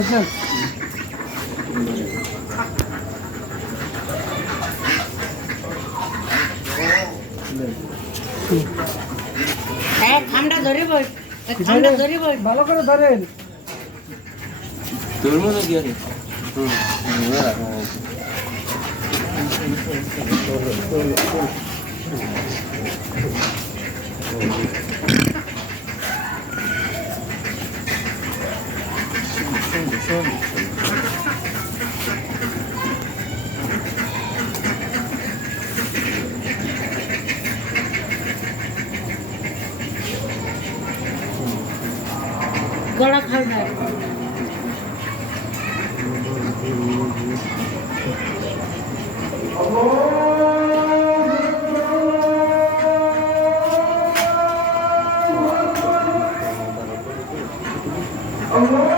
হ্যাঁ আসেন ভালো করে ধরেন না ধরবো নাকি xương có lắc hơi này Oh,